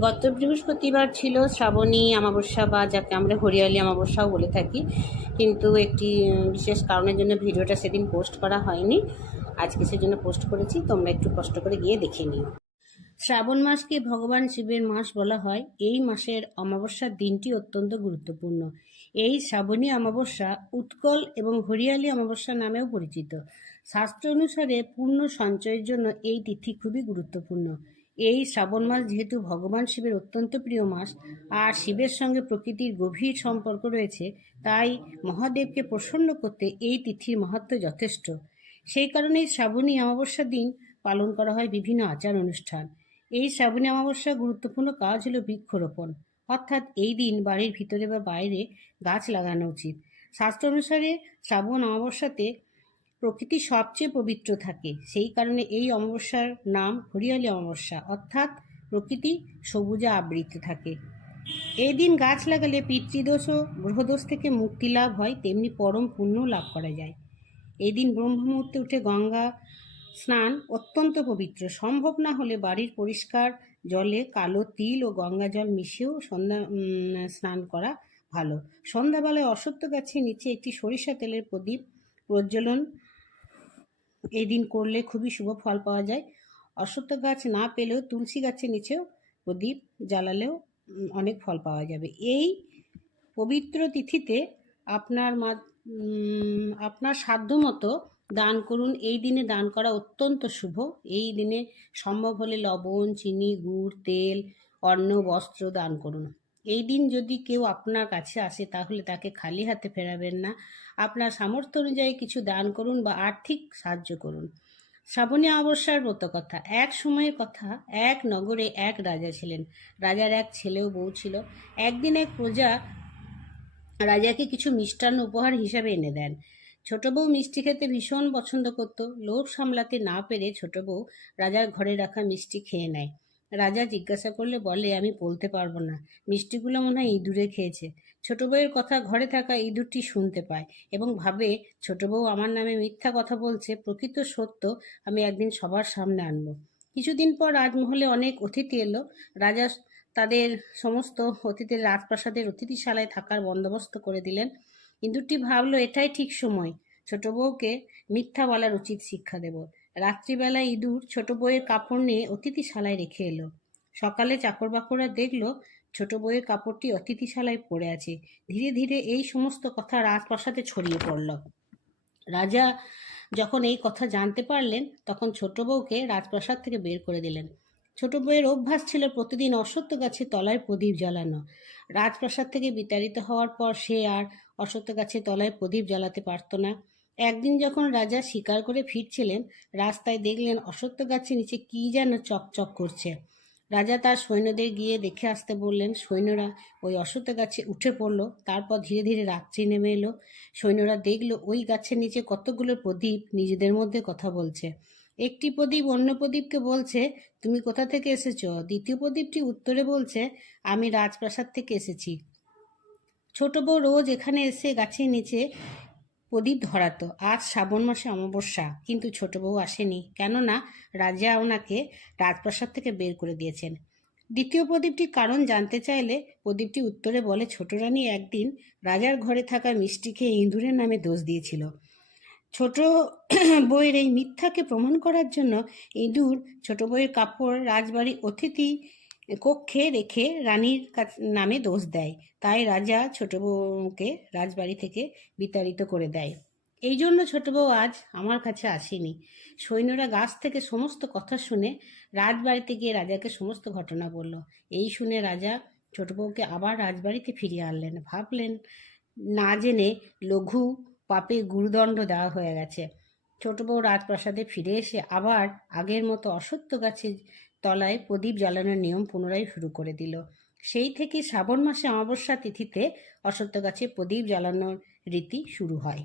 গত বৃহস্পতিবার ছিল শ্রাবণী অমাবস্যা বা যাকে আমরা হরিয়ালি অমাবস্যাও বলে থাকি। কিন্তু একটি বিশেষ কারণের জন্য ভিডিওটা সেদিন পোস্ট করা হয়নি। আজকে সেজন্য পোস্ট করেছি, তোমরা একটু কষ্ট করে গিয়ে দেখে নিও। শ্রাবণ মাসকে ভগবান শিবের মাস বলা হয়। এই মাসের অমাবস্যার দিনটি অত্যন্ত গুরুত্বপূর্ণ। এই শ্রাবণী অমাবস্যা উৎকল এবং হরিয়ালি অমাবস্যা নামেও পরিচিত। শাস্ত্র অনুসারে পূর্ণ সঞ্চয়ের জন্য এই তিথি খুবই গুরুত্বপূর্ণ। এই শ্রাবণ মাস যেহেতু ভগবান শিবের অত্যন্ত প্রিয় মাস, আর শিবের সঙ্গে প্রকৃতির গভীর সম্পর্ক রয়েছে, তাই মহাদেবকে প্রসন্ন করতে এই তিথির মাহাত্ম যথেষ্ট। সেই কারণেই শ্রাবণী অমাবস্যার দিন পালন করা হয় বিভিন্ন আচার অনুষ্ঠান। এই শ্রাবণী অমাবস্যার গুরুত্বপূর্ণ কাজ হলো বৃক্ষরোপণ। অর্থাৎ এই দিন বাড়ির ভিতরে বা বাইরে গাছ লাগানো উচিত। শাস্ত্র অনুসারে শ্রাবণ অমাবস্যাতে প্রকৃতি সবচেয়ে পবিত্র থাকে। সেই কারণে এই অমাবস্যার নাম হরিয়ালি অমাবস্যা, অর্থাৎ প্রকৃতি সবুজে আবৃত থাকে। এই দিন গাছ লাগালে পিতৃদোষ ও গ্রহদোষ থেকে মুক্তি লাভ হয়, তেমনি পরম পুণ্য লাভ করা যায়। এই দিন ব্রহ্ম মুহূর্তে উঠে গঙ্গা স্নান অত্যন্ত পবিত্র। সম্ভব না হলে বাড়ির পরিষ্কার জলে কালো তিল ও গঙ্গা জল মিশিয়েও সন্ধ্যা স্নান করা ভালো। সন্ধ্যাবেলায় অসত্য গাছের নিচে একটি সরিষা তেলের প্রদীপ প্রজ্বলন এই দিন করলে খুবই শুভ ফল পাওয়া যায়। অশ্বত্থ গাছ না পেলেও, তুলসী গাছের নিচেও প্রদীপ জ্বালালেও অনেক ফল পাওয়া যাবে। এই পবিত্র তিথিতে আপনার মা আপনার সাধ্যমতো দান করুন। এই দিনে দান করা অত্যন্ত শুভ। এই দিনে সম্ভব হলে লবণ, চিনি, গুড়, তেল, অন্ন, বস্ত্র দান করুন। এই দিন যদি কেউ আপনার কাছে আসে, তাহলে তাকে খালি হাতে ফেরাবেন না। আপনার সামর্থ্য অনুযায়ী কিছু দান করুন বা আর্থিক সাহায্য করুন। শ্রাবণী অমাবস্যার ব্রত কথা। এক সময়ের কথা, এক নগরে এক রাজা ছিলেন। রাজার এক ছেলেও বউ ছিল। একদিন এক প্রজা রাজাকে কিছু মিষ্টান্ন উপহার হিসাবে এনে দেন। ছোট বউ মিষ্টি খেতে ভীষণ পছন্দ করত। লোভ সামলাতে না পেরে ছোট বউ রাজার ঘরে রাখা মিষ্টি খেয়ে নেয়। রাজা জিজ্ঞাসা করলে বলে, আমি বলতে পারব না। মিষ্টিগুলো মনে হয় ইঁদুরে খেয়েছে। ছোট বউয়ের কথা ঘরে থাকা ইঁদুরটি শুনতে পায় এবং ভাবে, ছোট বউ আমার নামে মিথ্যা কথা বলছে, প্রকৃত সত্য আমি একদিন সবার সামনে আনব কিছুদিন পর রাজমহলে অনেক অতিথি এলো। রাজা তাদের সমস্ত অতিথির রাজপ্রাসাদের অতিথিশালায় থাকার বন্দোবস্ত করে দিলেন। ইঁদুরটি ভাবলো, এটাই ঠিক সময়। ছোট বউকে মিথ্যা বলার উচিত শিক্ষা দেব। রাত্রিবেলা ইঁদুর ছোট বউয়ের কাপড় নিয়ে অতিথিশালায় রেখে এলো। সকালে চাকর বাকররা দেখল ছোট বউয়ের কাপড়টি অতিথিশালায় পড়ে আছে। ধীরে ধীরে এই সমস্ত কথা রাজপ্রাসাদে ছড়িয়ে পড়ল। রাজা যখন এই কথা জানতে পারলেন, তখন ছোট বউকে রাজপ্রাসাদ থেকে বের করে দিলেন। ছোট বউয়ের অভ্যাস ছিল প্রতিদিন অশ্বত্থ গাছের তলায় প্রদীপ জ্বালানো। রাজপ্রাসাদ থেকে বিতাড়িত হওয়ার পর সে আর অশ্বত্থ গাছের তলায় প্রদীপ জ্বালাতে পারত না। একদিন যখন রাজা শিকার করে ফিরছিলেন, রাস্তায় দেখলেন অশ্বত্থ গাছের নিচে কি যেন চকচক করছে। রাজা তার সৈন্যদের গিয়ে দেখে আসতে বললেন, সৈন্যরা ওই অশ্বত্থ গাছে উঠে পড়ল, তারপর ধীরে ধীরে রাত্রি নেমে এলো। সৈন্যরা দেখল ওই গাছের নিচে কতগুলো প্রদীপ নিজেদের মধ্যে কথা বলছে। একটি প্রদীপ অন্য প্রদীপকে বলছে, তুমি কোথা থেকে এসেছ? দ্বিতীয় প্রদীপটি উত্তরে বলছে, আমি রাজপ্রাসাদ থেকে এসেছি। ছোট বউ রোজ এখানে এসে গাছের নিচে প্রদীপ ধরাতো, আজ শ্রাবণ মাসে অমাবস্যা, কিন্তু ছোট বউ আসেনি। কেননা রাজা ওনাকে রাজপ্রাসাদ থেকে বের করে দিয়েছেন। দ্বিতীয় প্রদীপটির কারণ জানতে চাইলে প্রদীপটি উত্তরে বলে, ছোট রানী একদিন রাজার ঘরে থাকা মিষ্টি খেয়ে ইঁদুরের নামে দোষ দিয়েছিল। ছোট বইয়ের এই মিথ্যাকে প্রমাণ করার জন্য ইঁদুর, ছোট বইয়ের কাপড় রাজবাড়ি অতিথি কক্ষে রেখে রানীর নামে দোষ দেয়। তাই রাজা ছোট বউকে রাজবাড়ি থেকে বিতাড়িত করে দেয়। এই জন্য ছোট বউ আজ আমার কাছে আসেনি। সৈন্যরা গাছ থেকে সমস্ত কথা শুনে রাজবাড়িতে গিয়ে রাজাকে সমস্ত ঘটনা বলল। এই শুনে রাজা ছোট বউকে আবার রাজবাড়িতে ফিরিয়ে আনলেন। ভাবলেন, না জেনে লঘু পাপে গুরুদণ্ড দেওয়া হয়ে গেছে। ছোট বউ রাজপ্রাসাদে ফিরে এসে আবার আগের মতো অসত্য গাছের তলায় প্রদীপ জ্বালানোর নিয়ম পুনরায় শুরু করে দিল। সেই থেকে শ্রাবণ মাসে অমাবস্যা তিথিতে অসত্য গাছে প্রদীপ জ্বালানোর রীতি শুরু হয়।